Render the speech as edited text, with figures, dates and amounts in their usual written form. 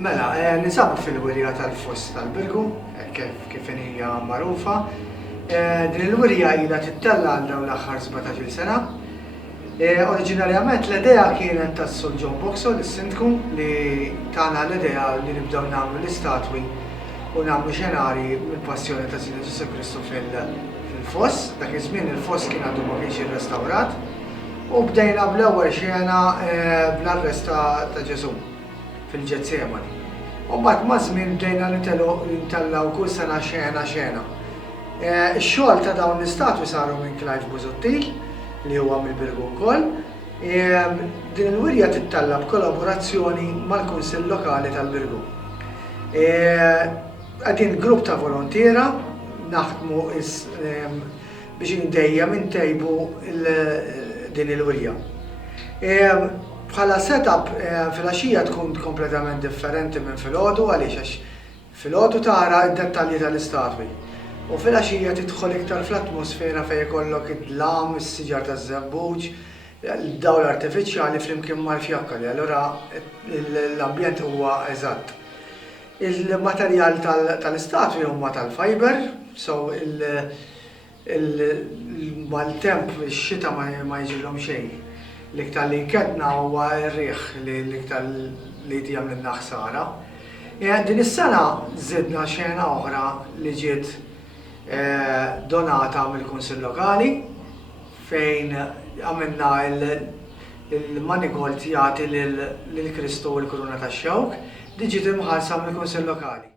Mela, nisabu fil-wirja tal-Foss tal-Birgu, kif hija magħrufa. Din il-wirja ilha tittella għal dawn l-aħħar 17-il sena. Oriġinarjament l-idea kienet tas-Sur John Boxall, is-Sindku, li tagħna l-idea li nibdew nagħmlu l-istatwi u nagħmlu xenarji mill-passjoni ta' Sidna Ġesu Kristu fil-Foss. Dak iż-żmien il-Foss kien għadu ma kienx irrestawrat. U bdejna bl-ewwel xena bl-arrest ta' Ġesu fil-Ġetsemani. U mbagħad ma' żmien bdejna nintellaw kull sena xena. Ix-xogħol ta' dawn l-istatwi saru minn Clive Busuttil li huwa mill-Birgu wkoll. Din il-wirja tittella b'kollaborazzjoni mal-Kunsill Lokali tal-Birgu. Qegħdin grupp ta' volontiera naħdmu biex dejjem intejbu din il-wirja. Bħala setup fil-għaxija tkun kompletament differenti minn filgħodu għaliex filgħodu tara d-dettalji tal-istatwi. U fil-għaxija tidħol iktar fl-atmosfera fejn ikollok id-dlam, is-siġar taż-żebbuġ, dawl artifiċjali flimkien mal-fjakkali, allura l-ambjent huwa eżatt. Il-materjal tal-istatwi huma tal-fiber, so mal-temp ix-xita ma jiġilhom xejn. L-iktar li nkedna huwa r-riħ l-iktar li jagħmlilna ħsara. Din is-sena żidna xena oħra li ġiet donata mill-Kunsill Lokali fejn għamilna il-manigold jagħti lill-Kristu l-Kuruna tax-Xewk li ġiet imħallsa mill-Kunsill Lokali.